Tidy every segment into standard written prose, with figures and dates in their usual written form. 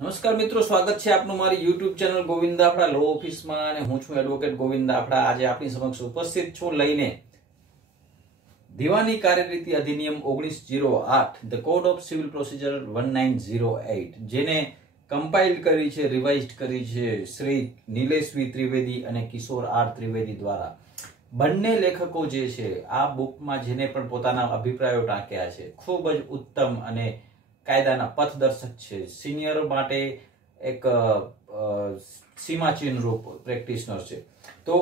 નમસ્કાર મિત્રો, સ્વાગત છે આપનું મારી YouTube ચેનલ ગોવિંદ દાફડા લો ઓફિસમાં અને હું છું એડવોકેટ ગોવિંદ દાફડા। આજે આપની સમક્ષ ઉપસ્થિત છું લઈને દીવાની કાર્યરીતિ અધિનિયમ 1908 the code of civil procedure 1908 જેને કમ્પાઇલ કરી છે, રિવાઇઝડ કરી છે શ્રી નિલેશ વી ત્રિવેદી અને કિશોર આર ત્રિવેદી દ્વારા। બંને લેખકો જે છે આ બુકમાં જેને પણ પોતાના અભિપ્રાયો ટાંક્યા છે ખૂબ જ ઉત્તમ અને કાયદાના પથદર્શક છે। સિનિયર માટે એક સીમાચિહ્ન રૂપ પ્રેક્ટિશનર છે। તો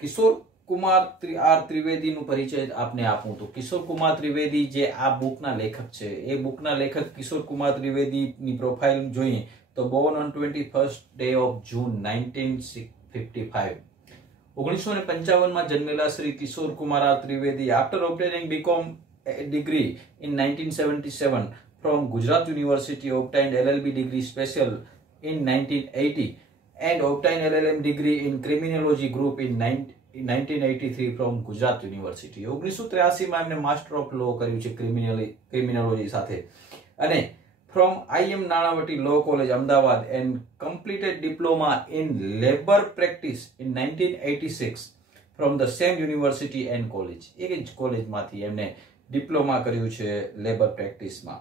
કિશોર કુમાર આર ત્રિવેદી નું પરિચય આપને આપું તો કિશોર કુમાર ત્રિવેદી જે આ બુકના લેખક છે એ બુકના લેખક કિશોર કુમાર ત્રિવેદી ની પ્રોફાઇલ જોઈએ તો born on 21st day of June 1955 1955 માં જન્મેલા Shri Kishore Kumar R Trivedi after obtaining BCom degree in 1977 from Gujarat University, obtained LLB degree special in 1980 and obtained LLM degree in criminology group in 1983 from Gujarat University। 1983 માં એમને master of લો કર્યું છે ક્રિમિનોલોજી સાથે અને from IM Nanavati law college Ahmedabad and completed diploma in labor practice in 1986 from the same university and college। એક જ કોલેજમાંથી એમને ડિપ્લોમા કર્યું છે લેબર પ્રેક્ટિસમાં।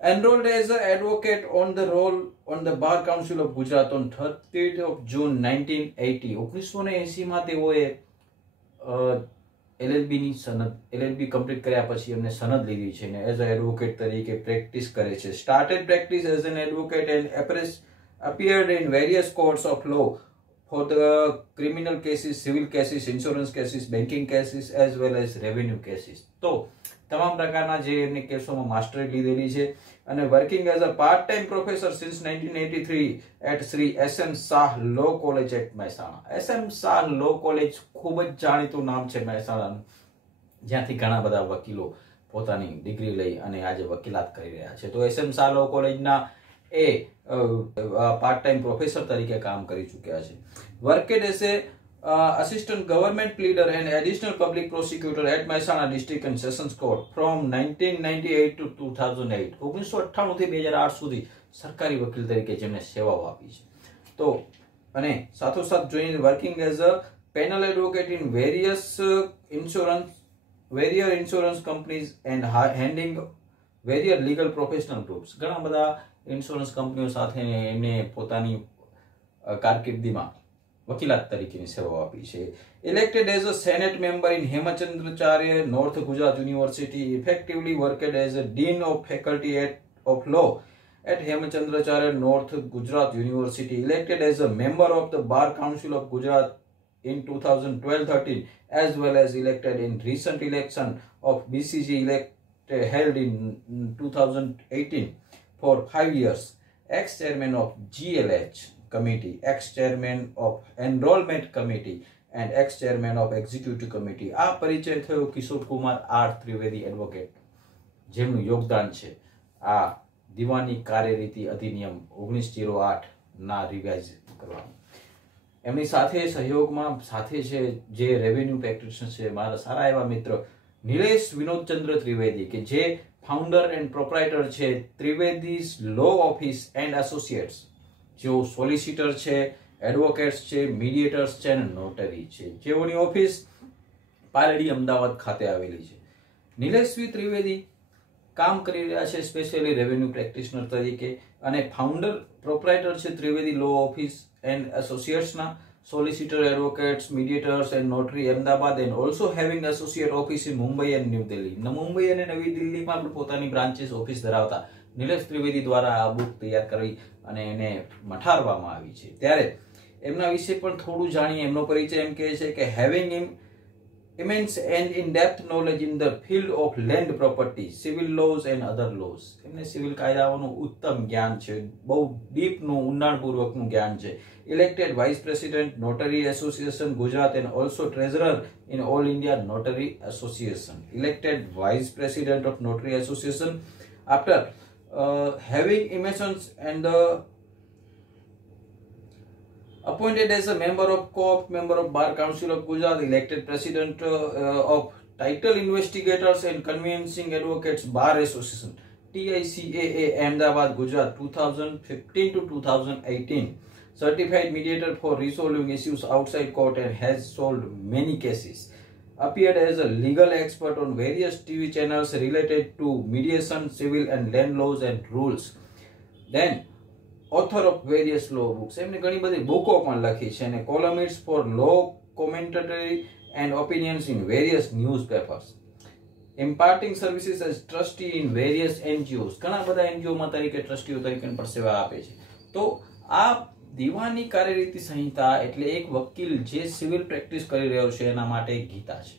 Enrolled as an advocate on the roll on the Bar Council of Gujarat on 30th of June 1980 1980 માં તેઓએ LLB ની સનદ LLB કમ્પ્લીટ કર્યા પછી એમને સનદ લીધી છે અને એઝ અ એડવોકેટ તરીકે પ્રેક્ટિસ કરે છે। Started practice as an advocate and appeared in various courts of law for the criminal cases, civil cases, insurance cases, banking cases as well as revenue cases। તો તમામ પ્રકારના જે એમની કેસોમાં mastery લીધેલી છે અને working as a part time professor since 1983 at Shri SM Shah law college at Mehsana. SM Shah law college ખૂબ જ જાણીતું નામ છે મહેસાણાનું, જ્યાંથી ઘણા બધા વકીલો પોતાની ડિગ્રી લઈ અને આજે વકીલાત કરી રહ્યા છે। તો SM શાહ લો કોલેજના એ પાર્ટ ટાઈમ પ્રોફેસર તરીકે કામ કરી ચૂક્યા છે। Worked as a assistant government pleader and additional public prosecutor at Mehsana District and Sessions Court from 1998 to 2008 1998 થી 2008 સુધી સરકારી વકીલ તરીકે જેમણે સેવાઓ આપી છે। તો અને સાથોસાથ જોઈને working as a panel advocate in various insurance companies and હેન્ડિંગ various legal professional groups. ઘણા બધા ઇન્સ્યોરન્સ કંપનીઓ સાથે એમને પોતાની કારકિર્દીમાં વકીલાત તરીકેની સેવાઓ આપી છે। Elected as a senate member in Hemachandracharya north Gujarat university, effectively worked as a dean of faculty of law at Hemachandracharya North Gujarat University, elected as a member of the Bar Council of Gujarat in 2012-13 as well as elected in recent election of BCG held in 2018 for 5 years, ex-chairman of GLH committee, ex-chairman of enrollment committee and ex-chairman of executive committee। આ પરિચય થયો કિશોર Kumar R Trivedi advocate, જેમનું યોગદાન છે આ દીવાની કાર્યરીતિ અધિનિયમ 1908 ના રિવાઇઝ કરવામાં। એમની સાથે સહયોગમાં સાથે છે જે રેવન્યુ પ્રેક્ટિશનર છે મારા સારા એવા મિત્ર નિલેશ વિનોદચંદ્ર ત્રિવેદી કે જે ફાઉન્ડર એન્ડ પ્રોપ્રાઇટર છે ત્રિવેદીઝ લો ઓફિસ એન્ડ એસોસિએટ્સ, જેઓ સોલિસિટર છે, એડવોકેટ્સ છે, મીડિયેટર્સ છે અને નોટરી છે, જેઓની ઓફિસ પાલડી અમદાવાદ ખાતે આવેલી છે। નિલેશ વી ત્રિવેદી કામ કરી રહ્યા છે સ્પેશિયલી રેવન્યુ પ્રેક્ટિશનર તરીકે અને ફાઉન્ડર પ્રોપ્રાઇટર છે ત્રિવેદી લો ઓફિસ એન્ડ એસોસિએટ્સના, solicitor, advocates, mediators and notary Ahmedabad and also having associate office in Mumbai and New Delhi. Mumbai અને નવી દિલ્હીમાં પણ પોતાની બ્રાન્ચીસ ઓફિસ ધરાવતા નિલેશ ત્રિવેદી દ્વારા આ બુક તૈયાર કરી અને એને મઠારવામાં આવી છે। ત્યારે એમના વિશે પણ થોડું જાણીએ। એમનો પરિચય એમ કહે છે કે having immense and in-depth knowledge in the field of land property, civil laws and other laws। એમને સિવિલ કાયદાઓનું ઉત્તમ જ્ઞાન છે, બહુ ડીપનું ઊંડાણપૂર્વકનું જ્ઞાન છે। Elected vice president notary association Gujarat and also treasurer in all India notary association. Elected vice president of notary association after having emissions and appointed as a member of co-op member of Bar Council of Gujarat, elected president of title investigators and conveyancing advocates Bar Association। TICAA Ahmedabad, Gujarat 2015 to 2018, certified mediator for resolving issues outside court and has solved many cases. Appeared as a legal expert on various TV channels related to mediation, civil and land laws and rules. Then author of various law books. એમને ઘણી બધી બુકો પણ લખી છે અને columnists for law commentary and opinions in various newspapers. Imparting services as trustee in various NGOs. ઘણા બધા NGO માં તરીકે ટ્રસ્ટીઓ તરીકે પણ સેવા આપે છે. તો આ દીવાની કાર્યરીતિ સંહિતા એટલે એક વકીલ જે સિવિલ પ્રેક્ટિસ કરી રહ્યો છે એના માટે એક ગીતા છે.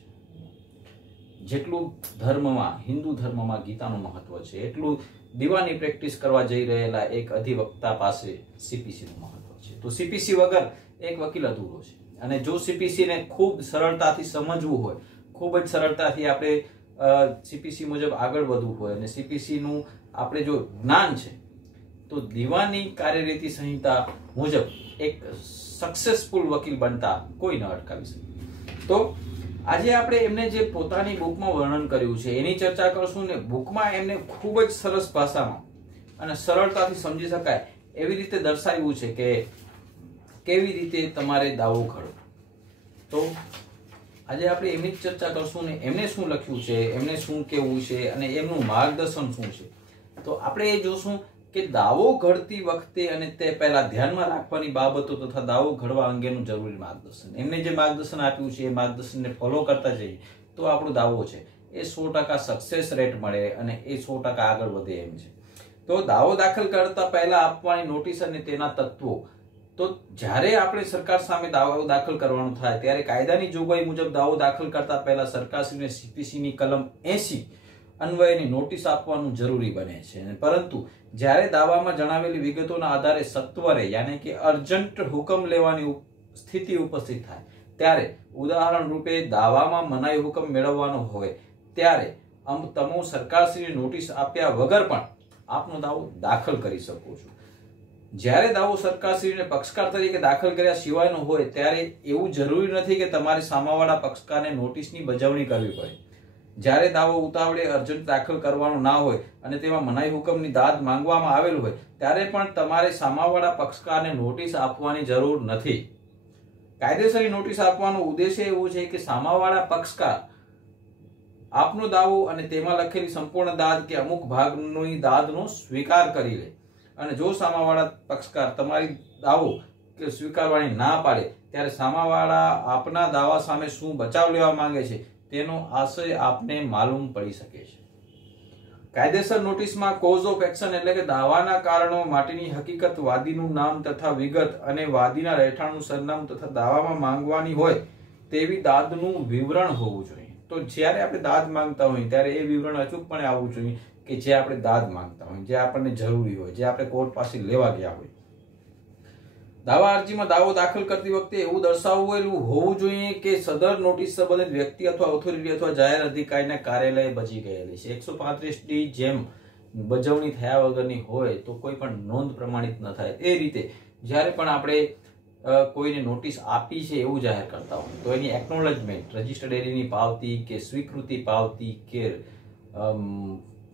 જેટલું ધર્મમાં હિન્દુ ધર્મમાં ગીતાનું મહત્વ છે એટલું દીવાની પ્રેક્ટિસ કરવા જઈ રહેલા એક અધિવક્તા પાસે CPC નું મહત્વ છે. તો CPC વગર એક વકીલ અધૂરો છે અને જો CPC ને ખૂબ સરળતાથી સમજવું હોય, ખૂબ જ સરળતાથી આપણે CPC મુજબ આગળ વધવું હોય અને CPC નું આપણે જો જ્ઞાન છે તો દીવાની કાર્યરીતિ સંહિતા મુજબ એક સક્સેસફુલ વકીલ બનતા કોઈ ન અટકાવી શકે. તો આજે આપણે એમને જે પોતાની બુકમાં વર્ણન કર્યું છે એની ચર્ચા કરશું ને બુકમાં એમને ખૂબ જ સરસ ભાષામાં અને સરળતાથી સમજી શકાય એવી રીતે દર્શાવ્યું છે કે કેવી રીતે તમારે દાવો ઘડવો. તો આજે આપણે એમની જ ચર્ચા કરશું ને એમને શું લખ્યું છે, એમને શું કહેવું છે અને એમનું માર્ગદર્શન શું છે. તો આપણે એ જોશું કે દાવો ઘડતી વખતે અને તે પહેલા ધ્યાનમાં રાખવાની બાબતો તથા દાવો ઘડવા અંગેનું જરૂરી માર્ગદર્શન. એમને જે માર્ગદર્શન આપ્યું છે એ માર્ગદર્શનને ફોલો કરતા જઈએ તો આપણો દાવો છે એ 100% સક્સેસ રેટ મળે અને એ 100% આગળ વધે એમ છે. તો દાવો દાખલ કરતા પહેલા આપવાની નોટિસ અને તેના તત્વો. તો જ્યારે આપણે સરકાર સામે દાવો દાખલ કરવાનો થાય ત્યારે કાયદાની જોગવાઈ મુજબ દાવો દાખલ કરતા પહેલા સરકારશ્રીને CPC ની કલમ 80 અન્વયની નોટિસ આપવાનું જરૂરી બને છે. પરંતુ જ્યારે દાવામાં જણાવેલી વિગતોના આધારે સત્વરે યાની કે અર્જન્ટ હુકમ લેવાની સ્થિતિ ઉપસ્થિત થાય ત્યારે ઉદાહરણ રૂપે દાવામાં મનાઈ હુકમ મેળવવાનો હોય ત્યારે તમે સરકારશ્રીને નોટિસ આપ્યા વગર પણ આપનો દાવો દાખલ કરી શકો છો. જ્યારે દાવો સરકારશ્રીને પક્ષકાર તરીકે દાખલ કર્યા સિવાયનો હોય ત્યારે એવું જરૂરી નથી કે તમારે સામાવાળા પક્ષકારને નોટિસની બજાવણી કરવી પડે. જ્યારે દાવો ઉતાવળે અર્જન્ટ દાખલ કરવાનો ના હોય અને તેમાં મનાઈ હુકમની દાદ માંગવામાં આવેલ હોય ત્યારે પણ તમારે સામાવાળા પક્ષકારને નોટિસ આપવાની જરૂર નથી. કાયદેસર નોટિસ આપવાનો ઉદ્દેશ્ય એવો છે કે સામાવાળા પક્ષકાર આપનો દાવો અને તેમાં લખેલી સંપૂર્ણ દાદ કે અમુક ભાગની દાદનો સ્વીકાર કરી લે અને જો સામાવાળા પક્ષકાર તમારી દાવો કે સ્વીકારવાની ના પાડે ત્યારે સામાવાળા આપના દાવા સામે શું બચાવ લેવા માંગે છે તેનો આશય આપને માલુમ પડી શકે છે. કાયદેસર નોટિસમાં કોઝ ઓફ એક્શન એટલે કે દાવાના કારણો માટેની હકીકત, વાદીનું નામ તથા વિગત અને વાદીના રહેઠાણનું સરનામું તથા દાવામાં માંગવાની હોય તેવી દાદનું વિવરણ હોવું જોઈએ. તો જ્યારે આપણે દાદ માંગતા હોય ત્યારે એ વિવરણ અચૂકપણે આવવું જોઈએ કે જે આપણે દાદ માંગતા હોય, જે આપણને જરૂરી હોય, જે આપણે કોર્ટ પાસે લેવા ગયા હોય. દાવા અરજીમાં દાવો દાખલ કરતી વખતે એવું દર્શાવેલું હોવું જોઈએ કે સદર નોટિસ સંબંધિત વ્યક્તિ અથવા ઓથોરિટી અથવા જાહેર અધિકારીના કાર્યાલય બચી ગયેલી છે. 135D જેમ બજવણી થયા વગરની હોય તો કોઈ પણ નોંધ પ્રમાણિત ન થાય. એ રીતે જ્યારે પણ આપણે કોઈને નોટિસ આપી છે એવું જાહેર કરતા હોય તો એની એકનોલેજમેન્ટ, રજિસ્ટર્ડ એરીની પાવતી કે સ્વીકૃતિ પાવતી કે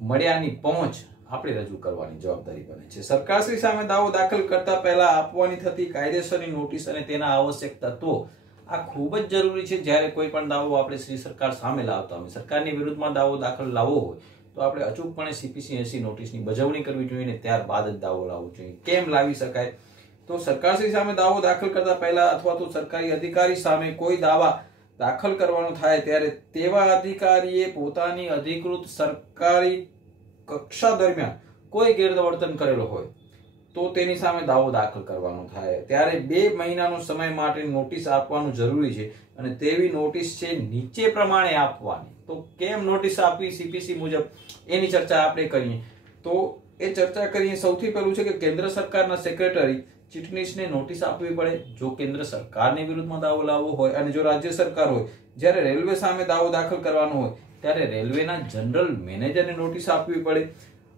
મળ્યાની પહોંચ આપણે રજૂ કરવાની જવાબદારી બને છે. સરકારશ્રી સામે દાવો દાખલ કરતા પહેલા આપવાની થતી કાયદેસરની નોટિસ અને તેના આવશ્યક તત્વો આ ખૂબ જ જરૂરી છે. જ્યારે કોઈ પણ દાવો આપણે શ્રી સરકાર સામે લાવતા હોય, સરકારની વિરુદ્ધમાં દાવો દાખલ લાવવો હોય તો આપણે અચૂકપણે CPC 80 નોટિસની બજવણી કરવી જોઈએ ને ત્યારબાદ જ દાવો લાવવો જોઈએ. કેમ લાવી શકાય? તો સરકારશ્રી સામે દાવો દાખલ કરતા પહેલા અથવા તો સરકારી અધિકારી સામે કોઈ દાવા દાખલ કરવાનો થાય ત્યારે તેવા અધિકારીએ પોતાની અધિકૃત સરકારી કક્ષા દરમિયાન કોઈ ગેરવર્તન કરેલો હોય તો તેની સામે દાવો દાખલ કરવાનો થાય ત્યારે 2 મહિનાનો સમય માટે નોટિસ આપવાનું જરૂરી છે અને તેવી નોટિસ છે નીચે પ્રમાણે આપવાની. તો કેમ નોટિસ આપવી CPC મુજબ એની ચર્ચા આપણે કરીએ. તો એ ચર્ચા કરીએ સૌથી પહેલું છે કે કેન્દ્ર સરકારના સેક્રેટરી ચીટનીસને નોટિસ આપવી પડે જો કેન્દ્ર સરકારની વિરુદ્ધમાં દાવો લાવવો હોય અને જો રાજ્ય સરકાર હોય જ્યારે રેલવે સામે દાવો દાખલ કરવાનો હોય ત્યારે રેલવેના જનરલ મેનેજરને નોટિસ આપવી પડે.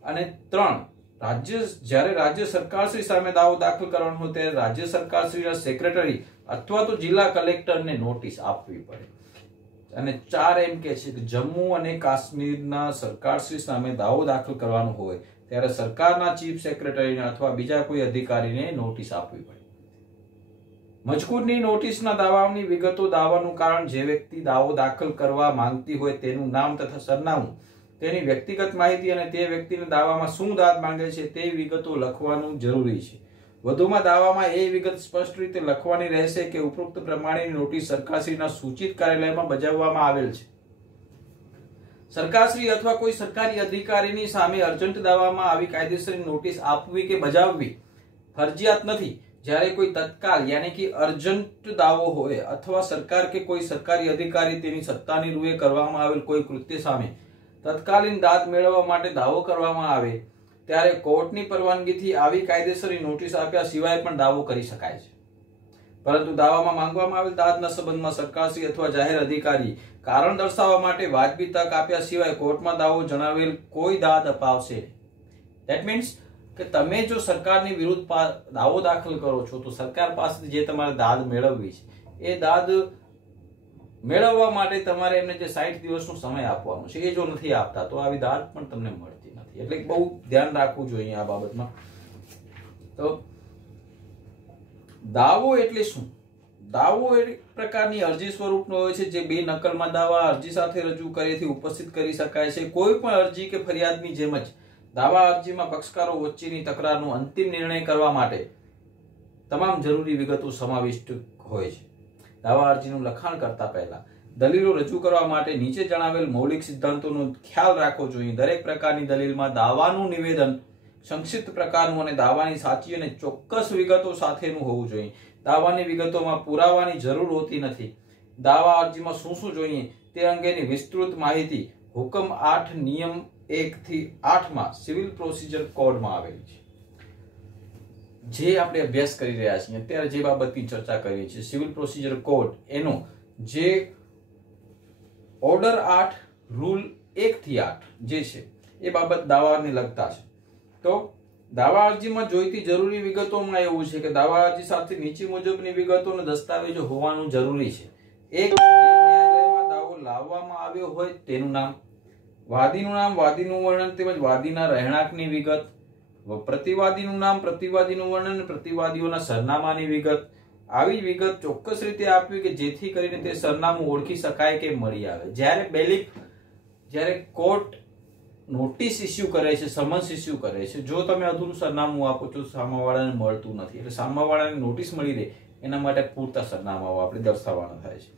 અને 3 જ્યારે રાજ્ય સરકારશ્રી સામે દાવો દાખલ કરવાનો હોય ત્યારે રાજ્ય સરકારશ્રીના સેક્રેટરી અથવા તો જિલ્લા કલેક્ટરને નોટિસ આપવી પડે. અને 4 એમ કે છે કે જમ્મુ અને કાશ્મીરના સરકારશ્રી સામે દાવો દાખલ કરવાનો હોય ત્યારે સરકારના ચીફ સેક્રેટરીને અથવા બીજા કોઈ અધિકારીને નોટિસ આપવી પડે. મજકૂરની નોટિસના દાવાની વિગતો, દાવાનું કારણ, જે વ્યક્તિ દાવો દાખલ કરવા માંગતી હોય તેનું નામ તથા સરનામું, તેની વ્યક્તિગત માહિતી અને તે વ્યક્તિને દાવામાં શું દાદ માંગે છે તે વિગતો લખવાનું જરૂરી છે. વધુમાં દાવામાં એ વિગત સ્પષ્ટ રીતે લખવાની રહેશે કે ઉપરોક્ત પ્રમાણેની નોટિસ સરકારશ્રીના સૂચિત કાર્યાલયમાં બજાવવામાં આવેલ છે. સરકારશ્રી અથવા કોઈ સરકારી અધિકારીની સામે અર્જન્ટ દાવામાં આવી કાયદેસરની નોટિસ આપવી કે બજાવવી ફરજિયાત નથી. જ્યારે કોઈ તત્કાલ યાની કે અર્જન્ટ દાવો હોય અથવા સરકાર કે કોઈ સરકારી અધિકારી તેની સત્તાની રૂએ કરવામાં આવેલ કોઈ કૃત્ય સામે તત્કાલીન દાદ મેળવવા માટે દાવો કરવામાં આવે ત્યારે કોર્ટની પરવાનગીથી આવી કાયદેસરની નોટિસ આપ્યા સિવાય પણ દાવો કરી શકાય છે. પરંતુ દાવામાં માંગવામાં આવેલ દાદના સંબંધમાં સરકારશ્રી અથવા જાહેર અધિકારી કારણ દર્શાવવા માટે વાજબી તક આપ્યા સિવાય કોર્ટમાં દાવો જણાવેલ કોઈ દાદ અપાવશે નહીં. ધેટ મીન્સ કે તમે જો સરકારની વિરુદ્ધ દાવો દાખલ કરો છો તો સરકાર પાસેથી જે તમારે દાદ મેળવવી છે એ દાદ મેળવવા માટે તમારે એમને જે 60 દિવસનો સમય આપવાનો છે એ જો નથી આપતા તો આવી દાદ પણ તમને મળતી નથી. એટલે બહુ ધ્યાન રાખવું જોઈએ આ બાબતમાં. તો દાવો એટલે શું? દાવો એક પ્રકારની અરજી સ્વરૂપનો હોય છે જે 2 નકલમાં દાવા અરજી સાથે રજૂ કરેથી ઉપસ્થિત કરી શકાય છે. કોઈ પણ અરજી કે ફરિયાદની જેમ જ દાવા અરજીમાં પક્ષકારો વચ્ચેની તકરારનો અંતિમ નિર્ણય કરવા માટે તમામ જરૂરી વિગતો સમાવિષ્ટ હોય છે. દાવા અરજીનું લખાણ કરતા પહેલા દલીલો રજૂ કરવા માટે નીચે જણાવેલ મૌલિક સિદ્ધાંતોનો ખ્યાલ રાખવો જોઈએ. દરેક પ્રકારની દલીલમાં દાવાનું નિવેદન સંક્ષિપ્ત પ્રકારનું અને દાવાની સાચી અને ચોક્કસ વિગતો સાથેનું હોવું જોઈએ. દાવાની વિગતોમાં પુરાવાની જરૂર હોતી નથી. દાવા અરજીમાં શું શું જોઈએ તે અંગેની વિસ્તૃત માહિતી હુકમ 8 નિયમ 1 થી 8 માં સિવિલ પ્રોસિજર કોડમાં આવેલી છે. જે આપણે અભ્યાસ કરી રહ્યા છીએ અત્યારે જે બાબતની ચર્ચા કરી છે સિવિલ પ્રોસિજર કોડ એનો જે ઓર્ડર 8 રૂલ 1 થી 8 જે છે એ બાબત દાવાને લગતા છે. તો દાવા અરજીમાં જોઈતી જરૂરી વિગતોમાં એવું છે કે દાવા અરજી સાથે નીચે મુજબની વિગતો અને દસ્તાવેજો હોવાનું જરૂરી છે. એક, જે ન્યાયાલયમાં દાવો લાવવામાં આવ્યો હોય તેનું નામ, વાદીનું નામ, વાદીનું વર્ણન તેમજ વાદીના રહેણાંકની વિગત, પ્રતિવાદીનું નામ, પ્રતિવાદીનું વર્ણન, પ્રતિવાદીઓના સરનામાની વિગત. આવી વિગત ચોક્કસ રીતે આપવી કે જેથી કરીને તે સરનામું ઓળખી શકાય કે મળી આવે. જ્યારે કોર્ટ નોટિસ ઇસ્યુ કરે છે, સમન્સ ઇસ્યુ કરે છે, જો તમે અધૂરું સરનામું આપો છો સામાવાળાને મળતું નથી. એટલે સામાવાળાને નોટિસ મળી રહે એના માટે પૂરતા સરનામાઓ આપણે દર્શાવવાના થાય છે.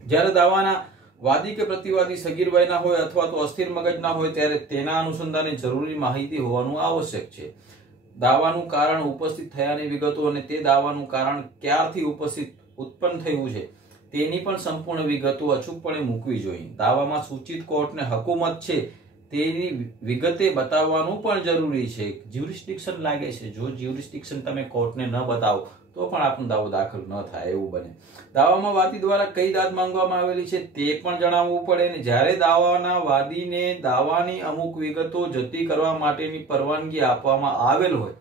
જ્યારે દાવાના વાદી કે પ્રતિવાદી સગીર વયના હોય અથવા તો અસ્થિર મગજના હોય ત્યારે તેના અનુસંધાને જરૂરી માહિતી હોવાનું આવશ્યક છે. દાવાનું કારણ, ઉપસ્થિત થયાની વિગતો અને તે દાવાનું કારણ ક્યારથી ઉત્પન્ન થયું છે તેની પણ સંપૂર્ણ વિગતો અચૂકપણે મૂકવી જોઈએ. દાવામાં સૂચિત કોર્ટને હકુમત છે તેની વિગતે બતાવવાનું પણ જરૂરી છે. જ્યુરિસ્ડિક્શન લાગે છે, જો જ્યુરિસ્ડિક્શન તમે કોર્ટને ન બતાવો તો પણ આપણો દાવો દાખલ ન થાય એવું બને. દાવામાં વાદી દ્વારા કઈ દાદ માંગવામાં આવેલી છે તે પણ જણાવવું પડે ને જ્યારે દાવાના વાદીને દાવાની અમુક વિગતો જતી કરવા માટેની પરવાનગી આપવામાં આવેલ હોય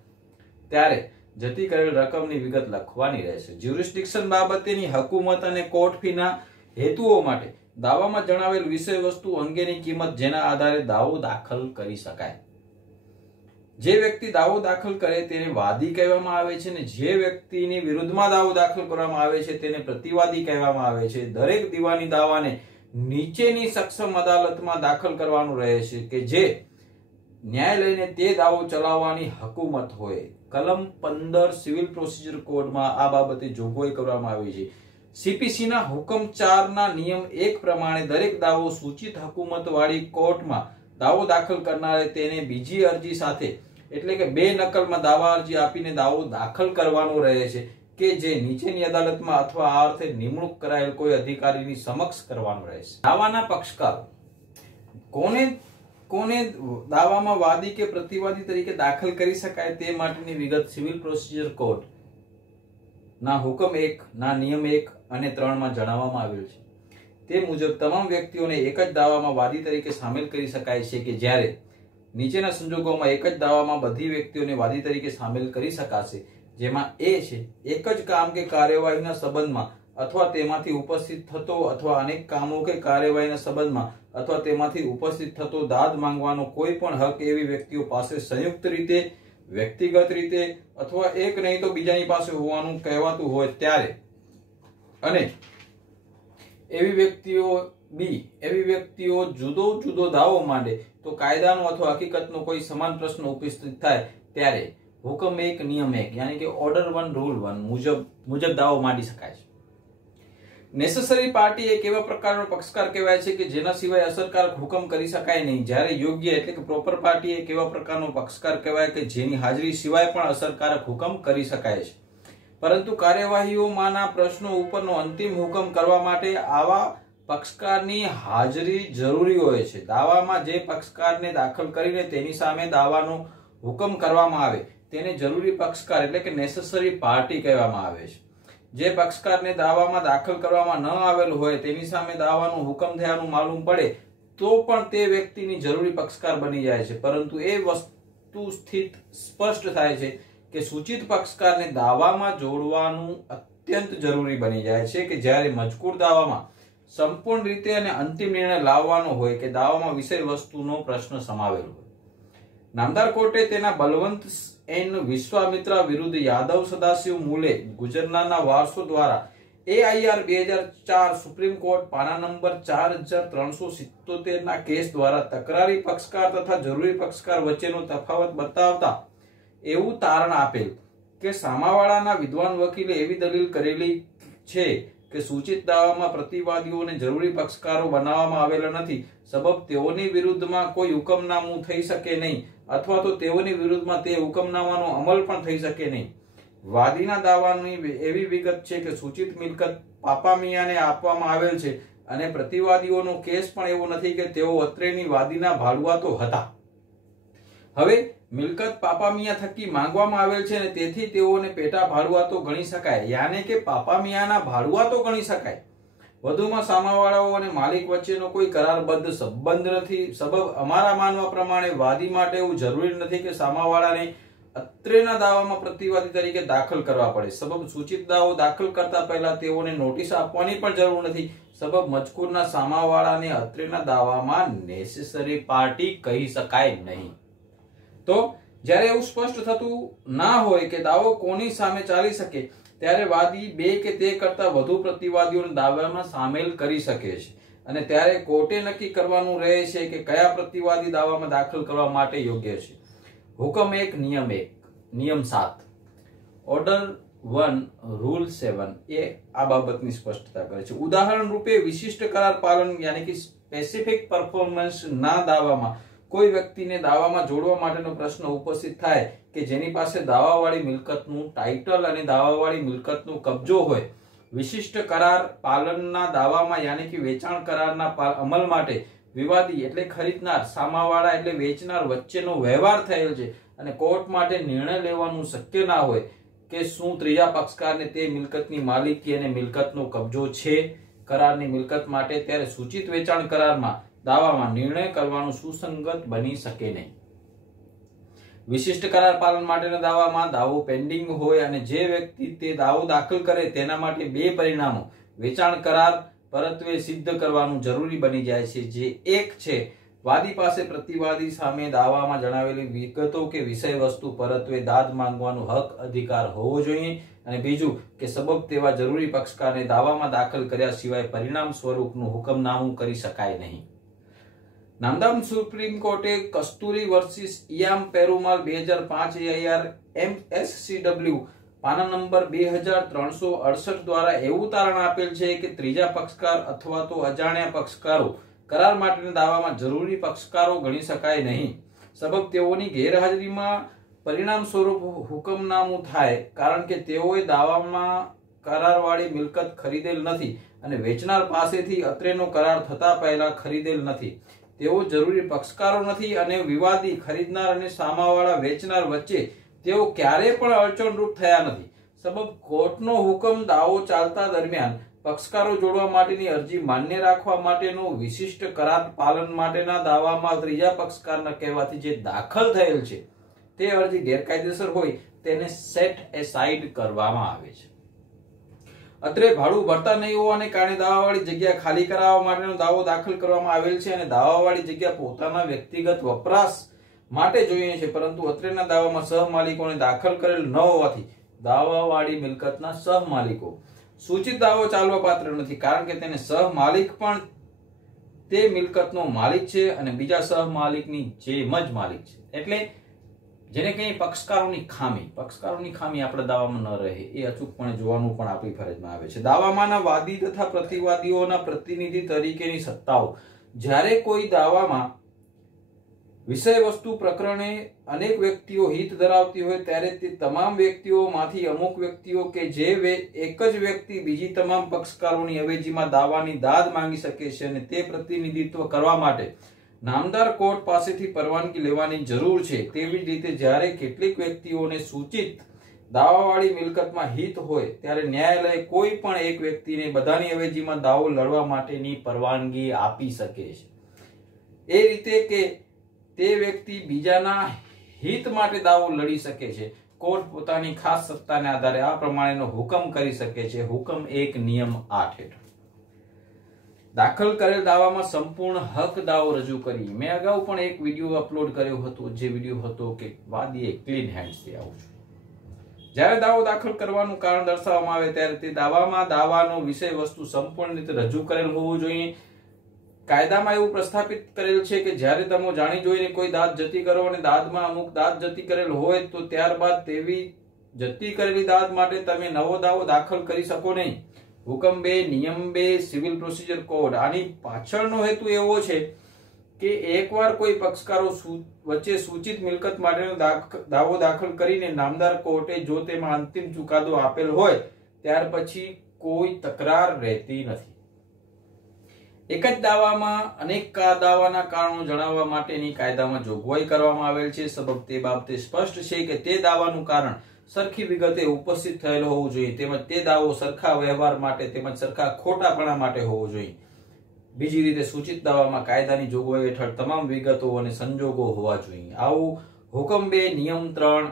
ત્યારે જતી કરેલ રકમની વિગત લખવાની રહેશે. જ્યુરિસ્ડિક્શન બાબતેની હકુમત અને કોર્ટ ફીના હેતુઓ માટે દાવામાં જણાવેલ વિષય વસ્તુ અંગેની કિંમત જેના આધારે દાવો દાખલ કરી શકાય. જે વ્યક્તિ દાવો દાખલ કરે તેને વાદી કહેવામાં આવે છે ને જે વ્યક્તિની વિરુદ્ધમાં દાવો દાખલ કરવામાં આવે છે તેને પ્રતિવાદી કહેવામાં આવે છે. દરેક દીવાની દાવાને નીચેની સક્ષમ અદાલતમાં દાખલ કરવાનું રહે છે કે જે ન્યાયાલયને તે દાવો ચલાવવાની હકુમત હોય. કલમ 15 સિવિલ પ્રોસિજર કોડમાં આ બાબતે જોગવાઈ કરવામાં આવી છે. CPC ના હુકમ 4 ના નિયમ 1 પ્રમાણે દરેક દાવો સૂચિત હકુમત વાળી કોર્ટમાં દાવો દાખલ કરનારે તેને બીજી અરજી સાથે એટલે કે 2 નકલમાં દાવા અરજી આપીને દાવો દાખલ કરવાનો રહે છે કે જે નીચેની અદાલતમાં અથવા આ અર્થે નિમણૂક કરાયેલ કોઈ અધિકારીની સમક્ષ કરવાનો રહેશે. દાવાના પક્ષકારો કોને દાવામાં વાદી કે પ્રતિવાદી તરીકે દાખલ કરી શકાય તે માટેની વિગત સિવિલ પ્રોસિજર કોડ ના હુકમ 1 ના નિયમ 1 અને 3 માં જણાવવામાં આવેલ છે. તે મુજબ તમામ વ્યક્તિઓને એક જ દાવામાં વાદી તરીકે સામેલ કરી શકાય છે કે જ્યારે નીચેના સંજોગોમાં એક જ દાવામાં બધી વ્યક્તિઓને વાદી તરીકે સામેલ કરી શકાશે જેમાં એ છે એક જ કામ કે કાર્યવાહીના સંબંધમાં અથવા તેમાંથી ઉપસ્થિત થતો અથવા અનેક કામો કે કાર્યવાહીના સંબંધમાં અથવા તેમાંથી ઉપસ્થિત થતો દાદ માંગવાનો કોઈ પણ હક એવી વ્યક્તિઓ પાસે સંયુક્ત રીતે, વ્યક્તિગત રીતે અથવા એક નહીં તો બીજાની પાસે હોવાનું કહેવાતું હોય ત્યારે, અને એવી વ્યક્તિઓ જુદો દાવો માંડે તો કાયદાનો અથવા હકીકતનો કોઈ સમાન પ્રશ્ન ઉપસ્થિત થાય ત્યારે હુકમ 1 નિયમ 1 યાની કે ઓર્ડર 1 રૂલ 1 મુજબ દાવો માંડી શકાય છે. નેસેસરી પાર્ટી એક એવા પ્રકારનો પક્ષકાર કહેવાય છે કે જેના સિવાય અસરકારક હુકમ કરી શકાય નહીં. જ્યારે યોગ્ય એટલે કે પ્રોપર પાર્ટી એક એવા પ્રકારનો પક્ષકાર કહેવાય કે જેની હાજરી સિવાય પણ અસરકારક હુકમ કરી શકાય છે. પરંતુ કાર્યવાહીઓમાંના પ્રશ્નો ઉપરનો અંતિમ હુકમ કરવા માટે આવા પક્ષકારની હાજરી જરૂરી હોય છે. દાવામાં જે પક્ષકારને દાખલ કરીને તેની સામે દાવાનો હુકમ કરવામાં આવે તેને જરૂરી પક્ષકાર એટલે કે નેસેસરી પાર્ટી કહેવામાં આવે છે. જે પક્ષકારને દાવામાં દાખલ કરવામાં ન આવેલ હોય તેની સામે દાવાનો હુકમ થયાનું માલુમ પડે તો પણ તે વ્યક્તિની જરૂરી પક્ષકાર બની જાય છે. પરંતુ એ વસ્તુ સ્પષ્ટ થાય છે કે સૂચિત પક્ષકારને દાવામાં જોડવાનું અત્યંત જરૂરી બની જાય છે કે જ્યારે મજકૂર દાવામાં સંપૂર્ણ રીતે અને અંતિમ નિર્ણય લાવવાનો હોય કે દાવામાં વિષય વસ્તુનો પ્રશ્ન સમાવેલ હોય. નામદાર કોર્ટે તેના બલવંત એન વિશ્વામિત્રા વિરુદ્ધ યાદવ સદાશિવ મૂલે ગુજરનારના વારસો દ્વારા AIR 2004 સુપ્રીમ કોર્ટ પાના નંબર 4377 ના કેસ દ્વારા તકરારી પક્ષકાર તથા જરૂરી પક્ષકાર વચ્ચેનો તફાવત બતાવતા એવું તારણ આપેલ કે સામાવાળાના વિદ્વાન વકીલે એવી દલીલ કરેલી છે કે સૂચિત દાવામાં પ્રતિવાદીઓને જરૂરી પક્ષકારો બનાવવામાં આવેલા નથી, સબબ તેઓની વિરુદ્ધમાં કોઈ હુકમનામું થઈ શકે નહીં અથવા તો તેઓની વિરુદ્ધમાં તે હુકમનામાનો અમલ પણ થઈ શકે નહીં. વાદીના દાવાની એવી વિગત છે કે સૂચિત મિલકત પાપામિયાને આપવામાં આવેલ છે અને પ્રતિવાદીઓનો કેસ પણ એવો નથી કે તેઓ અત્રેની વાદીના ભાડુઆતો હતા. હવે મિલકત પાપામિયા થકી માંગવામાં આવેલ છે અને તેથી તેઓને પેટા ભાડુઆતો ગણી શકાય, યાને કે પાપામિયાના ભાડુઆતો ગણી શકાય. વધુમાં સામાવાળાઓ અને માલિક વચ્ચેનો કોઈ કરારબદ્ધ સંબંધ નથી. સબબ અમારા માનવા પ્રમાણે વાદી માટે એવું જરૂરી નથી કે સામાવાળાને અત્રેના દાવામાં પ્રતિવાદી તરીકે દાખલ કરવા પડે. સબબ સૂચિત દાવો દાખલ કરતા પહેલા તેઓને નોટિસ આપવાની પણ જરૂર નથી. સબબ મજકૂરના સામાવાળાને અત્રેના દાવામાં નેસેસરી પાર્ટી કહી શકાય નહીં. તો જ્યારે એવું સ્પષ્ટ થતું ના હોય કે દાવો કોની સામે ચાલી શકે ત્યારે વાદી બે કે તે કરતા વધુ પ્રતિવાદીઓને દાવામાં સામેલ કરી શકે છે અને ત્યારે કોર્ટે નક્કી કરવાનું રહે છે કે કયા પ્રતિવાદી દાવામાં દાખલ કરવા માટે યોગ્ય છે. હુકમ 1 નિયમ 1 નિયમ 7 ઓર્ડર 1 રૂલ 7 એ આ બાબતની સ્પષ્ટતા કરે છે. ઉદાહરણ રૂપે વિશિષ્ટ કરાર પાલન યાની કે સ્પેસિફિક પરફોર્મન્સ ના દાવામાં કોઈ વ્યક્તિને દાવામાં જોડવા માટેનો પ્રશ્ન ઉપસ્થિત થાય કે જેની પાસે દાવાવાળી મિલકતનું ટાઇટલ અને દાવાવાળી મિલકતનો કબજો હોય. વિશિષ્ટ કરાર પાલનના દાવામાં યાની કે વેચાણ કરારના અમલ માટે વિવાદી એટલે ખરીદનાર, સામાવાળા એટલે વેચનાર વચ્ચેનો વ્યવહાર થયેલ છે અને કોર્ટ માટે નિર્ણય લેવાનું શક્ય ના હોય કે શું ત્રીજા પક્ષકારને તે મિલકતની માલિકી અને મિલકતનો કબજો છે કરારની મિલકત માટે, ત્યારે સૂચિત વેચાણ કરારમાં દાવામાં નિર્ણય કરવાનું સુસંગત બની શકે નહીં. વિશિષ્ટ કરાર પાલન માટેના દાવામાં દાવો પેન્ડિંગ હોય અને જે વ્યક્તિ તે દાવો દાખલ કરે તેના માટે બે પરિણામો વેચાણ કરાર પરત્વે સિદ્ધ કરવાનું જરૂરી બની જાય છે. જે એક છે વાદી પાસે પ્રતિવાદી સામે દાવામાં જણાવેલી વિગતો કે વિષય વસ્તુ પરત્વે દાદ માંગવાનો હક અધિકાર હોવો જોઈએ અને બીજું કે સબબ તેવા જરૂરી પક્ષકારને દાવામાં દાખલ કર્યા સિવાય પરિણામ સ્વરૂપનું હુકમનામું કરી શકાય નહીં. નામદાર સુપ્રીમ કોર્ટે કસ્તુરી વર્સિસ ઇયામ પેરુમાલ 2005 AIR MSCW પાના નંબર 2368 દ્વારા એવું તારણ આપેલ છે કે ત્રીજા પક્ષકાર અથવા તો અજાણ્યા પક્ષકારો કરાર માટેના દાવામાં જરૂરી પક્ષકારો ગણી શકાય નહીં. સબબ તેઓની ગેરહાજરીમાં પરિણામ સ્વરૂપ હુકમનામું થાય કારણ કે તેઓએ દાવામાં કરારવાળી મિલકત ખરીદેલ નથી અને વેચનાર પાસેથી અત્રેનો કરાર થતા પહેલા ખરીદેલ નથી. તેઓ જરૂરી પક્ષકારો નથી અને વિવાદી ખરીદનાર અને સામાવાળા વેચનાર વચ્ચે તેઓ ક્યારે પણ અડચણરૂપ થયા નથી. સબબ કોર્ટનો હુકમ દાવો ચાલતા દરમિયાન પક્ષકારો જોડવા માટેની અરજી માન્ય રાખવા માટેનો વિશિષ્ટ કરાર પાલન માટેના દાવામાં ત્રીજા પક્ષકારના કહેવાથી જે દાખલ થયેલ છે તે અરજી ગેરકાયદેસર હોય તેને સેટ એસાઇડ કરવામાં આવે છે. અત્રે ભાડું ભરતા નહીં હોવાને કારણે દાવાવાળી જગ્યા ખાલી કરાવવા માટેનો દાવો દાખલ કરવામાં આવેલ છે અને દાવાવાળી જગ્યા પોતાના વ્યક્તિગત વપરાશ માટે જોઈએ છે, પરંતુ અત્રેના દાવામાં સહમાલિકોને દાખલ કરેલ ન હોવાથી દાવાવાળી મિલકતના સહમાલિકો સૂચિત દાવો ચાલવા પાત્ર નથી, કારણ કે તેને સહમાલિક પણ તે મિલકતનો માલિક છે અને બીજા સહમાલિકની જેમ જ માલિક છે. એટલે જેને કહીએ પક્ષકારોની ખામી આપણા દાવામાં ન રહે એ અચૂકપણે જોવાનું પણ આપણી ફરજમાં આવે છે. દાવામાંના વાદી તથા પ્રતિવાદીઓના પ્રતિનિધિ તરીકેની સત્તાઓ. જ્યારે કોઈ દાવામાં વિષય વસ્તુ પ્રકરણે અનેક વ્યક્તિઓ હિત ધરાવતી હોય ત્યારે તે તમામ વ્યક્તિઓમાંથી અમુક વ્યક્તિઓ કે જે એક જ વ્યક્તિ બીજી તમામ પક્ષકારોની અવેજીમાં દાવાની દાદ માંગી શકે છે અને તે પ્રતિનિધિત્વ કરવા માટે નામદાર કોર્ટ પાસેથી પરવાનગી લેવાની જરૂર છે. તેવી જ રીતે જ્યારે કેટલીક વ્યક્તિઓને સૂચિત દાવાવાળી મિલકતમાં હિત હોય ત્યારે ન્યાયાલય કોઈ પણ એક વ્યક્તિને બધાની અવેજીમાં દાવો લડવા માટેની પરવાનગી આપી શકે છે. એ રીતે કે તે વ્યક્તિ બીજાના હિત માટે દાવો લડી શકે છે. કોર્ટ પોતાની ખાસ સત્તાને આધારે આ પ્રમાણેનો હુકમ કરી શકે છે. હુકમ 1 નિયમ 8 હેઠળ દાખલ કરેલ દાવામાં સંપૂર્ણ હક દાવો રજૂ કરી. મેં અગાઉ પણ એક વિડીયો અપલોડ કર્યો હતો, જે વિડીયો હતો કે વાદીએ ક્લીન હેન્ડ્સથી આવું છું. જ્યારે દાવો દાખલ કરવાનું કારણ દર્શાવવામાં આવે ત્યારે તે દાવામાં દાવાનો વિષય વસ્તુ સંપૂર્ણ રીતે રજૂ કરેલ હોવું જોઈએ. કાયદામાં એવું પ્રસ્થાપિત કરેલ છે કે જ્યારે તમે જાણી જોઈને કોઈ દાદ જતી કરો અને દાદમાં અમુક દાદ જતી કરેલ હોય તો ત્યારબાદ તેવી જતી કરેલી દાદ માટે તમે નવો દાવો દાખલ કરી શકો નહીં. હુકમ 2 નિયમ 2 સિવિલ પ્રોસિજર કોડ. આની પાછળનો હેતુ એવો છે કે એકવાર કોઈ પક્ષકારો વચ્ચે સૂચિત મિલકત માટેનો દાવો દાખલ કરીને નામદાર કોર્ટે જો તેમાં અંતિમ ચુકાદો આપેલ હોય ત્યાર પછી કોઈ તકરાર રહેતી નથી. એક જ દાવામાં અનેક દાવાના કારણો જણાવવા માટેની કાયદામાં જોગવાઈ કરવામાં આવેલ છે. સબબ તે બાબતે સ્પષ્ટ છે કે તે દાવાનું કારણ સરખી વિગતે ઉપસ્થિત થયેલો હોવું જોઈએ, તેમજ તે દાવો સરખા વ્યવહાર માટે તેમજ સરખા ખોટાપણા માટે હોવો જોઈએ. બીજી રીતે સૂચિત દાવામાં કાયદાની જોગવાઈ હેઠળ તમામ વિગતો અને સંજોગો હોવા જોઈએ. આવું હુકમ 2 નિયમ 3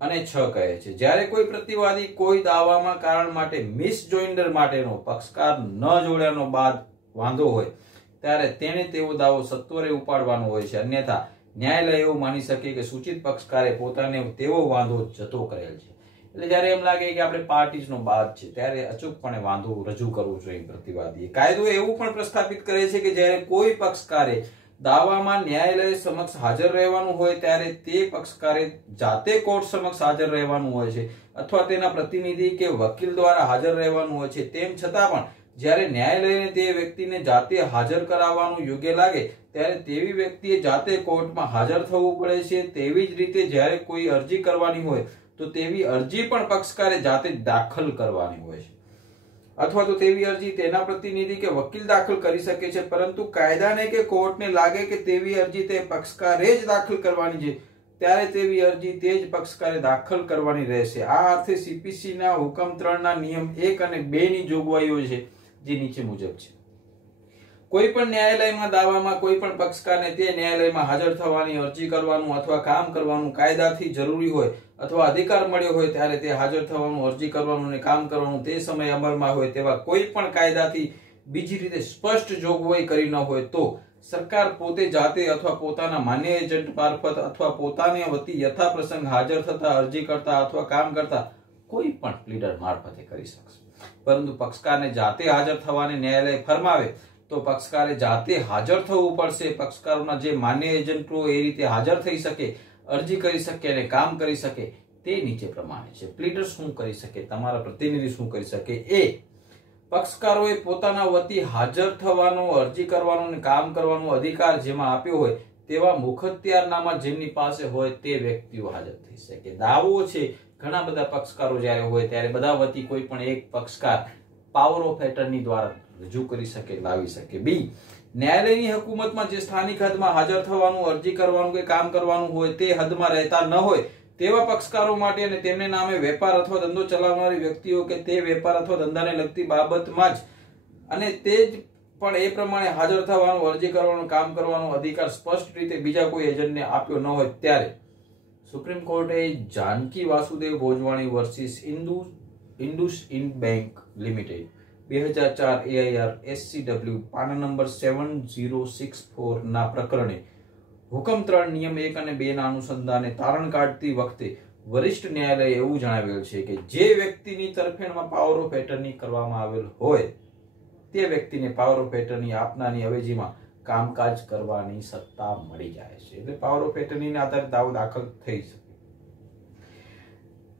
અને 6 કહે છે. જ્યારે કોઈ પ્રતિવાદી કોઈ દાવામાં કારણ માટે મિસજોઇન્ડર માટેનો પક્ષકાર ન જોડ્યાનો બાદ વાંધો હોય ત્યારે તેણે તેવો દાવો સત્વરે ઉપાડવાનો હોય છે. અન્યથા ન્યાયાલય એવું માની શકે કે સૂચિત પક્ષકારે પોતાને તેવો વાંધો જતો કરેલ છે. એટલે જ્યારે એમ લાગે કે આપણે પાર્ટીઝનો બાદ છે ત્યારે અચૂકપણે વાંધો રજૂ કરવો જોઈએ પ્રતિવાદીએ. કાયદો એવું પણ પ્રસ્થાપિત કરે છે કે જ્યારે કોઈ પક્ષકારે દાવામાં ન્યાયાલય સમક્ષ હાજર રહેવાનું હોય ત્યારે તે પક્ષકારે જાતે કોર્ટ સમક્ષ હાજર રહેવાનું હોય છે અથવા તેના પ્રતિનિધિ કે વકીલ દ્વારા હાજર રહેવાનું હોય છે. તેમ છતાં પણ જ્યારે ન્યાયાલયને તે વ્યક્તિને જાતે હાજર કરાવવાનું યોગ્ય લાગે ત્યારે તેવી વ્યક્તિએ જાતે કોર્ટમાં હાજર થવું પડે છે. તેવી જ રીતે જ્યારે કોઈ અરજી કરવાની હોય તો તેવી અરજી પણ પક્ષકારે જાતે દાખલ કરવાની હોય છે, અથવા તો તેવી અરજી તેના પ્રતિનિધિ કે વકીલ દાખલ કરી શકે છે. પરંતુ કાયદાને કે કોર્ટને લાગે કે તેવી અરજી તે પક્ષકારે જ દાખલ કરવાની છે ત્યારે તેવી અરજી તે જ પક્ષકારે દાખલ કરવાની રહેશે. આ અર્થે સીપીસી ના હુકમ 3 ના નિયમ 1 અને 2 ની જોગવાઈઓ છે જે નીચે મુજબ છે. કોઈ પણ ન્યાયાલયમાં દાવામાં કોઈ પણ પક્ષકારને તે ન્યાયાલયમાં હાજર થવાની, અરજી કરવાનું અથવા કામ કરવાનું કાયદાથી જરૂરી હોય અથવા અધિકાર મળ્યો હોય ત્યારે તે હાજર થવાનું, અરજી કરવાનું અને કામ કરવાનું તે સમયે અમલમાં હોય તેવા કોઈ પણ કાયદાથી બીજી રીતે સ્પષ્ટ જોગવાઈ કરી ન હોય તો સરકાર પોતે જાતે અથવા પોતાના માન્ય એજન્ટ મારફત અથવા પોતાની વતી યથાપ્રસંગ હાજર થતા, અરજી કરતા અથવા કામ કરતા કોઈ પણ પ્લીડર મારફતે કરી શકશે. પરંતુ પક્ષકારને જાતે હાજર થવાને ન્યાયાલય ફરમાવે તો પક્ષકારે જાતે હાજર થવું પડશે. પક્ષકારોના જે માન્ય એજન્ટો એ રીતે હાજર થઈ શકે, અરજી કરી શકે અને કામ કરી શકે તે નીચે પ્રમાણે છે. પ્લીડર શું કરી શકે, તમારા પ્રતિનિધિ શું કરી શકે એ પક્ષકારોએ પોતાના વતી હાજર થવાનો, અરજી કરવાનો અને કામ કરવાનો અધિકાર જેમાં આપ્યો હોય તેવા મુખત્યારનામા જેમની પાસે હોય તે વ્યક્તિઓ હાજર થઈ શકે. દાવો છે ઘણા બધા પક્ષકારો જ્યારે હોય ત્યારે બધા વતી કોઈ પણ એક પક્ષકાર પાવર ઓફ એટર્ની દ્વારા રજૂ કરી શકે, લાવી શકે. બી, ન્યાયાલયની હુકુમતમાં જે સ્થાનિક હદમાં હાજર થવાનું, અરજી કરવાનું કે કામ કરવાનું હોય તે હદમાં રહેતા ન હોય તેવા પક્ષકારો માટે અને તેમને નામે વેપાર અથવા ધંધો ચલાવનારી વ્યક્તિઓ કે તે વેપાર અથવા ધંધાને લગતી બાબતમાં જ અને તે જ પણ એ પ્રમાણે હાજર થવાનું, અરજી કરવાનું, કામ કરવાનો અધિકાર સ્પષ્ટ રીતે બીજા કોઈ એજન્ટને આપ્યો ન હોય ત્યારે સુપ્રીમ કોર્ટે Janki Vasudev Bhojwani versus IndusInd bank limited 2004 AIR SCW પાના નંબર 7064 ના પ્રકરણે હુકમ 3 નિયમ 1 અને 2 ના અનુસંધાને તારણ કાઢતી વખતે વરિષ્ઠ ન્યાયાલયે એવું જણાવેલ છે કે જે વ્યક્તિની તરફેણમાં પાવર ઓફ એટર્ની કરવામાં આવેલ હોય તે વ્યક્તિને પાવર ઓફ એટર્ની આપનારની અવેજીમાં કામકાજ કરવાની સત્તા મળી જાય છે. એટલે પાવર ઓફ એટર્નીના આધારે દાવો દાખલ થઈ શકે.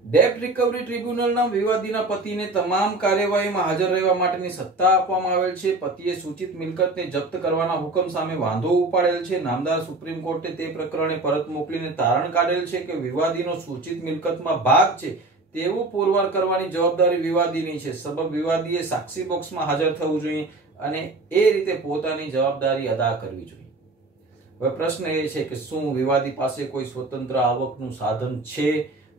ડેબ્ટ રિકવરી ટ્રિબ્યુનલના વિવાદીના પતિને તમામ કાર્યવાહીમાં હાજર રહેવા માટેની સત્તા આપવામાં આવેલ છે. પતિએ સૂચિત મિલકતને જપ્ત કરવાના હુકમ સામે વાંધો ઉપાડેલ છે. નામદાર સુપ્રીમ કોર્ટે તે પ્રકરણે પરત મોકલીને તારણ કાઢેલ છે કે વિવાદીનો સૂચિત મિલકતમાં ભાગ છે તેવું પુરવાર કરવાની જવાબદારી વિવાદીની છે. સબબ વિવાદીએ સાક્ષી બોક્સમાં હાજર થવું જોઈએ અને એ રીતે પોતાની જવાબદારી અદા કરવી જોઈએ. હવે પ્રશ્ન એ છે કે શું વિવાદી પાસે કોઈ સ્વતંત્ર આવકનું સાધન છે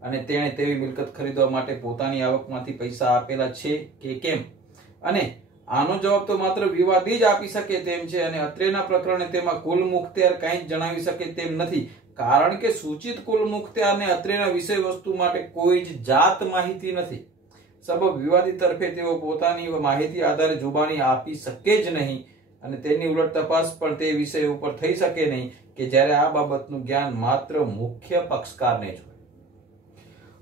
અને તેણે તેવી મિલકત ખરીદવા માટે પોતાની આવકમાંથી પૈસા આપેલા છે કે કેમ? અને આનો જવાબ તો માત્ર વિવાદી જ આપી શકે તેમ છે અને અત્રેના પ્રકરણે તેમાં કુલ મુખ્તિયાર કંઈ જ જણાવી શકે તેમ નથી, કારણ કે સૂચિત કુલ મુખ્તિયારને અત્રેના વિષય વસ્તુ માટે કોઈ જ જાત માહિતી નથી. સબબ વિવાદી તરફે તેઓ પોતાની માહિતી આધારે જુબાની આપી શકે જ નહીં અને તેની ઉલટ તપાસ પણ તે વિષય ઉપર થઈ શકે નહીં કે જ્યારે આ બાબતનું જ્ઞાન માત્ર મુખ્ય પક્ષકારને જ હોય.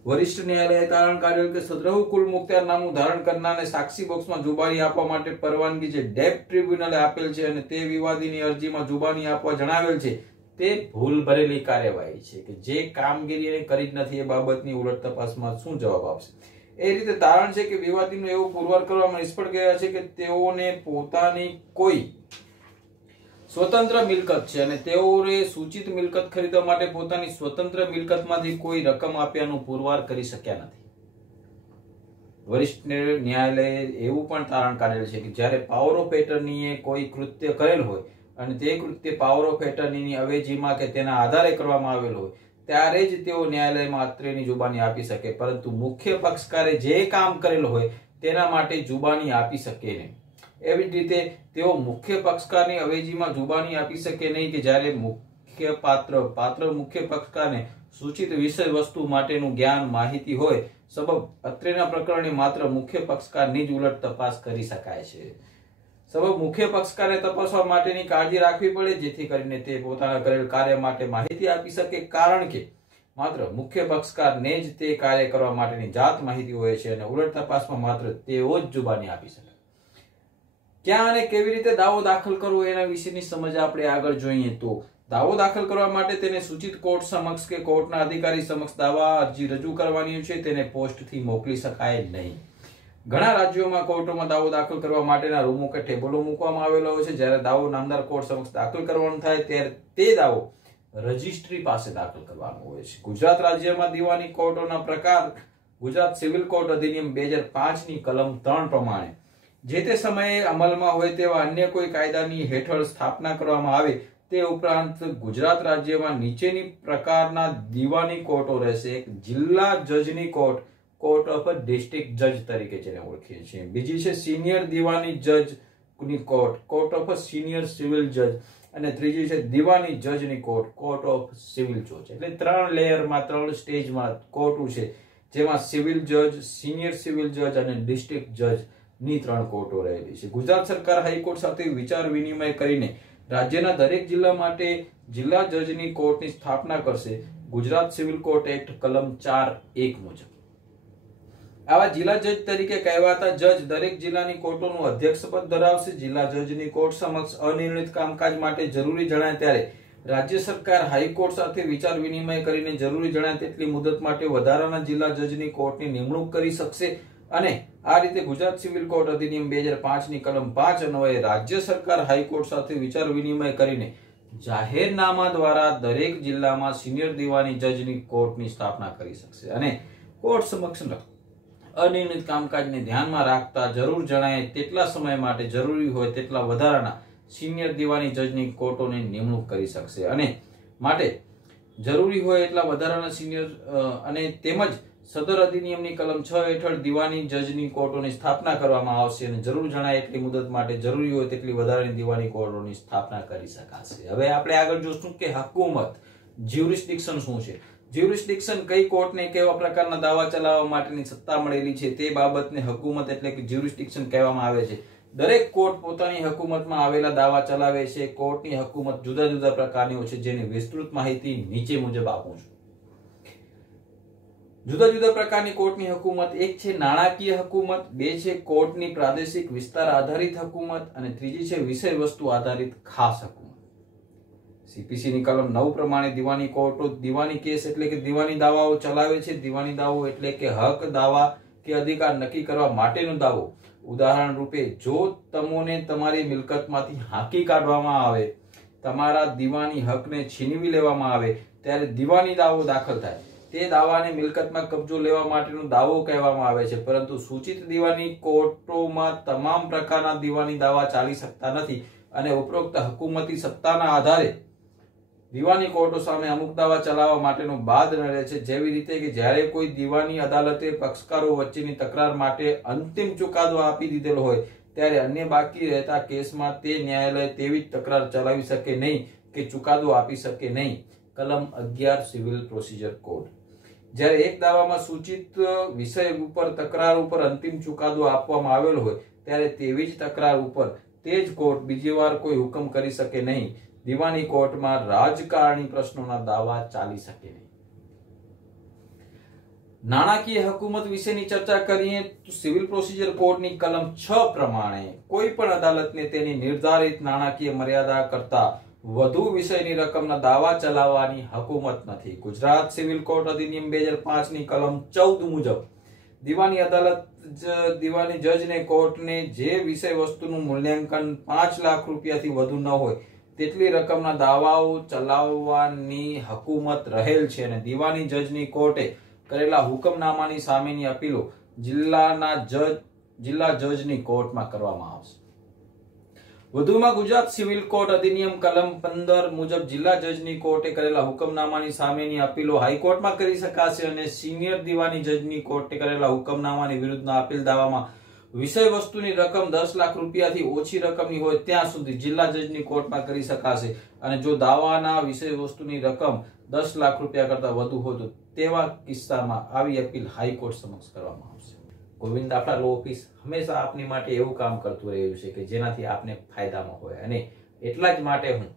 વરિષ્ઠ ન્યાયાલયે તારણ કાઢેલ કે સદ્રહુ કુલ મુખ્તિયાર નામું ધારણ કરનારને સાક્ષી બોક્સમાં જુબાની આપવા માટે પરવાનગી જે ડેબ્ટ ટ્રિબ્યુનલે આપેલ છે અને તે વિવાદીની અરજીમાં જુબાની આપવા જણાવેલ છે તે ભૂલ ભરેલી કાર્યવાહી છે કે જે કામગીરી એને કરી જ નથી. એ બાબતની ઉલટ તપાસમાં શું જવાબ આપશે? એ રીતે તારણ છે કે વિવાદીનું એવું પુરવાર કરવામાં નિષ્ફળ ગયા છે કે તેઓને પોતાની કોઈ સ્વતંત્ર મિલકત છે અને તેઓએ સૂચિત મિલકત ખરીદવા માટે પોતાની સ્વતંત્ર મિલકતમાંથી કોઈ રકમ આપ્યાનું પુરવાર કરી શક્યા નથી. વરિષ્ઠ ન્યાયાલયે એવું પણ તારણ કાઢેલ છે કે જ્યારે પાવર ઓફ એટર્નીએ કોઈ કૃત્ય કરેલ હોય અને તે કૃત્ય પાવર ઓફ એટર્નીની અવેજીમાં કે તેના આધારે કરવામાં આવેલ હોય ત્યારે જ તેઓ ન્યાયાલયમાં અત્રેની જુબાની આપી શકે, પરંતુ મુખ્ય પક્ષકારે જે કામ કરેલ હોય તેના માટે જુબાની આપી શકે નહીં. એવી જ રીતે તેઓ મુખ્ય પક્ષકારની અવેજીમાં જુબાની આપી શકે નહીં કે જ્યારે મુખ્ય પાત્ર મુખ્ય પક્ષકારને સૂચિત વિષય વસ્તુ માટેનું જ્ઞાન માહિતી હોય. સબબ અત્રેના પ્રકરણે માત્ર મુખ્ય પક્ષકારની જ ઉલટ તપાસ કરી શકાય છે. સબબ મુખ્ય પક્ષકારને તપાસવા માટેની કાળજી રાખવી પડે જેથી કરીને તે પોતાના કરેલ કાર્ય માટે માહિતી આપી શકે, કારણ કે માત્ર મુખ્ય પક્ષકારને જ તે કાર્ય કરવા માટેની જાત માહિતી હોય છે અને ઉલટ તપાસમાં માત્ર તેઓ જ જુબાની આપી શકે. ક્યાં અને કેવી રીતે દાવો દાખલ કરવો એના વિશેની સમજ આપણે આગળ જોઈએ તો દાવો દાખલ કરવા માટે તેને સૂચિત કોર્ટ સમક્ષ કે કોર્ટના અધિકારી સમક્ષ દાવા અરજી રજૂ કરવાની છે. તેને પોસ્ટથી મોકલી શકાય નહીં. ઘણા રાજ્યોમાં કોર્ટોમાં દાવો દાખલ કરવા માટેના રૂમો કે ટેબલો મૂકવામાં આવેલા હોય છે. જ્યારે દાવો નામદાર કોર્ટ સમક્ષ દાખલ કરવાનો થાય ત્યારે તે દાવો રજિસ્ટ્રી પાસે દાખલ કરવાનો હોય છે. ગુજરાત રાજ્યમાં દીવાની કોર્ટોના પ્રકાર ગુજરાત સિવિલ કોર્ટ અધિનિયમ 2005 ની કલમ 3 પ્રમાણે જે તે સમયે અમલમાં હોય તેવા અન્ય કોઈ કાયદાની હેઠળ સ્થાપના કરવામાં આવે. તે ઉપરાંત ગુજરાત રાજ્યમાં નીચેની પ્રકારના દીવાની કોર્ટો રહેશે. એક જિલ્લા જજની કોર્ટ, કોર્ટ ઓફ ડિસ્ટ્રિક્ટ જજ તરીકે જેને ઓળખીએ છીએ. બીજી છે સિનિયર દીવાની જજની court, court of senior civil જજ, અને ત્રીજી છે દીવાની જજની કોર્ટ, કોર્ટ ઓફ સિવિલ જજ. એટલે 3 લેયરમાં 3 સ્ટેજમાં કોર્ટો છે, જેમાં સિવિલ જજ, સિનિયર સિવિલ જજ અને ડિસ્ટ્રિક્ટ જજ ની 3 કોર્ટો રહેલી છે. ગુજરાત સરકાર હાઈકોર્ટ સાથે વિચાર વિનિમય કરીને રાજ્યના દરેક જિલ્લા માટે જિલ્લા જજની કોર્ટની સ્થાપના કરશે. ગુજરાત સિવિલ કોર્ટ એક્ટ કલમ 4(1) મુજબ આવા જિલ્લા જજ તરીકે કહેવાતા જજ દરેક જિલ્લાની કોર્ટોનું અધ્યક્ષપદ ધરાવશે. જિલ્લા જજની કોર્ટ સમક્ષ અનિર્ણિત કામકાજ માટે જરૂરી જણાય ત્યારે રાજ્ય સરકાર હાઈકોર્ટ સાથે વિચાર વિનિમય કરીને જરૂરી જણાય તેટલી મુદત માટે વધારાના જિલ્લા જજની કોર્ટની નિમણૂક કરી શકશે અને આ રીતે ગુજરાત સિવિલ કોર્ટ અધિનિયમ 2005 ની કલમ 5 અન્વયે રાજ્ય સરકાર હાઈકોર્ટ સાથે વિચાર વિનિમય કરીને જાહેરનામા દ્વારા દરેક જિલ્લામાં સિનિયર દીવાની જજની કોર્ટની સ્થાપના કરી શકશે અને કોર્ટ સમક્ષ અનિર્ણિત કામકાજને ધ્યાનમાં રાખતા જરૂર જણાય તેટલા સમય માટે જરૂરી હોય તેટલા વધારાના સિનિયર દીવાની જજની કોર્ટોની નિમણૂક કરી શકશે અને માટે જરૂરી હોય એટલા વધારાના સિનિયર અને તેમજ સદર અધિનિયમની કલમ 6 હેઠળ દીવાની જજની કોર્ટોની સ્થાપના કરવામાં આવશે અને જરૂર જણાય એટલી મુદત માટે જરૂરી હોય તેટલી વધારાની દીવાની કોર્ટોની સ્થાપના કરી શકાશે. હવે આપણે આગળ જોશું કે હકુમત જ્યુરિસ્ડિક્શન શું છે. જ્યુરિસ્ડિક્શન કઈ કોર્ટને કેવા પ્રકારના દાવા ચલાવવા માટેની સત્તા મળેલી છે તે બાબતને હકુમત એટલે કે જ્યુરિસ્ડિક્શન કહેવામાં આવે છે. દરેક કોર્ટ પોતાની હકુમતમાં આવેલા દાવા ચલાવે છે. કોર્ટની હકુમત જુદા જુદા પ્રકારની છે, જેની વિસ્તૃત માહિતી નીચે મુજબ આપું છું. જુદા જુદા પ્રકારની કોર્ટની હકુમત: એક છે નાણાકીય હકુમત, બે છે કોર્ટની પ્રાદેશિક વિસ્તાર આધારિત હકુમત અને ત્રીજી છે વિષય વસ્તુ આધારિત ખાસ હકુમત. સીપીસી ની કલમ 9 પ્રમાણે દીવાની કોર્ટો દીવાની કેસ એટલે કે દીવાની દાવાઓ ચલાવે છે. દીવાની દાવો એટલે કે હક, દાવા કે અધિકાર નક્કી કરવા માટેનો દાવો. ઉદાહરણ રૂપે, જો તમને તમારી મિલકતમાંથી હાંકી કાઢવામાં આવે, તમારા દીવાની હકને છીનવી લેવામાં આવે, ત્યારે દીવાની દાવો દાખલ થાય. તે દાવાને મિલકતમાં કબજો લેવા માટેનો દાવો કહેવામાં આવે છે. પરંતુ સૂચિત દીવાની કોર્ટોમાં તમામ પ્રકારના દીવાની દાવા ચાલી શકતા નથી અને ઉપરોક્ત હકુમતી સત્તાના આધારે દીવાની કોર્ટો સામે અમુક દાવા ચલાવવા માટેનો બાદ રહે છે. જેવી રીતે કે જ્યારે કોઈ દીવાની અદાલતે પક્ષકારો વચ્ચેની તકરાર માટે અંતિમ ચુકાદો આપી દીધેલો હોય, ત્યારે અન્ય બાકી રહેતા કેસમાં તે ન્યાયાલય તેવી જ તકરાર ચલાવી શકે નહીં કે ચુકાદો આપી શકે નહીં. કલમ 11 સિવિલ પ્રોસિજર કોડ. જ્યારે એક દાવામાં સૂચિત વિષય ઉપર તકરાર ઉપર અંતિમ ચુકાદો આપવામાં આવેલો હોય, ત્યારે તેવી જ તકરાર ઉપર તે જ કોર્ટ બીજી વાર કોઈ હુકમ કરી શકે નહીં. દીવાની કોર્ટમાં રાજકારણી પ્રશ્નોના દાવા ચાલી શકે નહીં. નાણાકીય હકુમત વિશેની ચર્ચા કરીએ તો સિવિલ પ્રોસિજર કોડની કલમ 6 પ્રમાણે કોઈ પણ અદાલતને તેની નિર્ધારિત નાણાકીય મર્યાદા કરતા વધુ વિષયની રકમના દાવા ચલાવવાની હકુમત નથી. ગુજરાત સિવિલ કોર્ટ અધિનિયમ 2005 ની કલમ 14 મુજબ દીવાની અદાલત દીવાની જજને કોર્ટને જે વિષય વસ્તુનું મૂલ્યાંકન 5 લાખ રૂપિયાથી વધુ ન હોય તેટલી રકમના દાવાઓ ચલાવવાની હકુમત રહેલ છે અને દીવાની જજની કોર્ટે કરેલા હુકમનામાની સામેની અપીલો જિલ્લા જજની કોર્ટમાં કરવામાં આવશે. વધુમાં ગુજરાત સિવિલ કોર્ટ અધિનિયમ કલમ 15 મુજબ જિલ્લા જજની કોર્ટે કરેલા હુકમનામાની સામેની અપીલો હાઈકોર્ટમાં કરી શકાશે અને સિનિયર દીવાની જજની કોર્ટે કરેલા હુકમનામાની વિરુદ્ધના અપીલ દાવામાં વિષય વસ્તુની રકમ 10 લાખ રૂપિયાથી ઓછી રકમની હોય ત્યાં સુધી જિલ્લા જજની કોર્ટમાં કરી શકાશે અને જો દાવાના વિષય વસ્તુની રકમ 10 લાખ રૂપિયા કરતા વધુ હોય તો તેવા કિસ્સામાં આવી અપીલ હાઈકોર્ટ સમક્ષ કરવામાં આવશે. ગોવિંદ દાફડા લો ઓફિસ હંમેશા આપની માટે એવું કામ કરતું રહ્યું છે કે જેનાથી આપને ફાયદામાં હોય અને એટલા જ માટે હું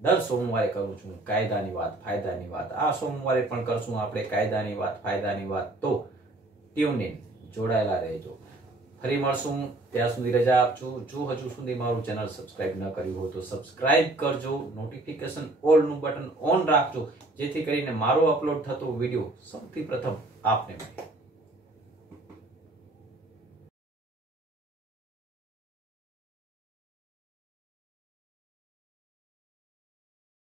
દર સોમવારે કરું છું કાયદાની વાત, ફાયદાની વાત. આ સોમવારે પણ કરશું આપણે કાયદાની વાત, ફાયદાની વાત. તો ટ્યુન ઇન, જોડાયેલા રહેજો. ફરી મળશું, ત્યાં સુધી રજા આપજો. જો હજુ સુધી મારું ચેનલ સબસ્ક્રાઇબ ન કર્યું હોય તો સબસ્ક્રાઇબ કરજો. નોટિફિકેશન ઓલ નું બટન ઓન રાખજો જેથી કરીને મારો અપલોડ થતો વિડીયો સૌથી પ્રથમ આપને મળે.